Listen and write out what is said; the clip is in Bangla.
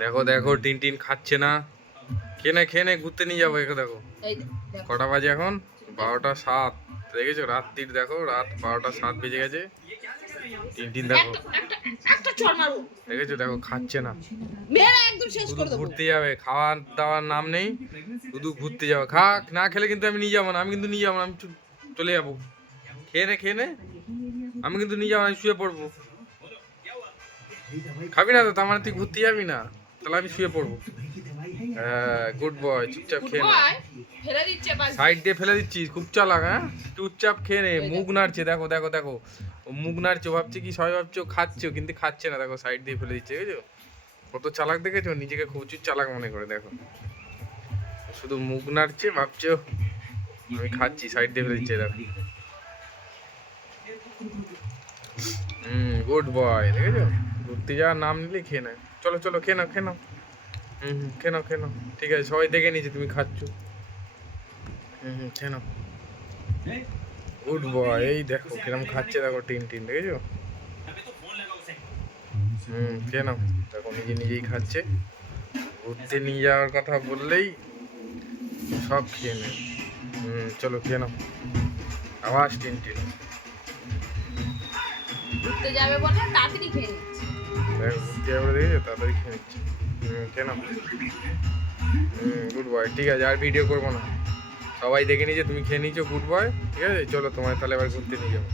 দেখো দেখো টিন টিন খাচ্ছে না। খেয়ে নে খেয়ে নে ঘুরতে নিয়ে যাব একে দেখো। কটা বাজে এখন? বারোটা সাত। দেখেছ? রাত্রির দেখো রাত বারোটা সাত বেজে গেছে। টিন টিন দেখো। দেখেছ? দেখো খাচ্ছে না। শুধু ঘুরতে যাবে খাওয়ার দাওয়ার নাম নেই। শুধু ঘুরতে যাবে। খা না খেলে কিন্তু আমি নিয়ে যাব না। আমি কিন্তু নিয়ে যাব না আমি চলে যাব। খেয়ে নে খেয়ে নে। আমি কিন্তু নিয়ে যাব না, আমি শুয়ে পড়ব। খাবি না তো তার মানে তুই ঘুরতে যাবি না? তাহলে আমি শুয়ে পড়ব। হ্যাঁ গুড বয় চুপচাপ খেয়ে নে। দিচ্ছে সাইড দিয়ে ফেলে দিচ্ছিস খুব চালাক হ্যাঁ? চুপচাপ খেয়ে নে মুখ নাড়ছে দেখো দেখো দেখো। মুখ নাড়ছে ভাবছে কি সবাই ভাবছে খাচ্ছে কিন্তু খাচ্ছে না দেখো সাইড দিয়ে ফেলে দিচ্ছে বুঝছ? কত চালাক দেখেছ? নিজেকে প্রচুর চালাক মনে করে দেখো। শুধু মুখ নাড়ছে ভাবছে আমি খাচ্ছি সাইড দিয়ে ফেলে দিচ্ছে দেখো। হুম গুড বয় দেখেছ? ঘুরতে যাওয়ার নাম নিলে খেয়ে নেয় চলো চলো খেয়ে নাও খেয়ে নাও। হুম হুম। খেয়ে নাও খেয়ে নাও। ঠিক আছে সবাই দেখে নিয়েছে তুমি খাচ্ছ। হুম হুম খেয়ে নাও। গুড বয় এই দেখো কিরম খাচ্ছে দেখো টিন টিন দেখেছ? হুম খেয়ে নাও। দেখো নিজে নিজেই খাচ্ছে। ঘুরতে নিয়ে যাওয়ার কথা বললেই সব খেয়ে নেয় হুম চলো খেয়ে নাও। আওয়াজ টিন টিন। ঘুরতে যাবে বলে তাড়াতাড়ি খেয়ে দেখো দেখেছ তাড়াতাড়ি খেয়ে নিচ্ছি। খেয়ে গুড বয় ঠিক আছে, আর ভিডিও করব না। সবাই দেখে নিয়েছে, তুমি খেয়ে নিয়েছো গুড বয় ঠিক আছে? চলো তোমার তাহলে এবার ঘুরতে নিয়ে যাব।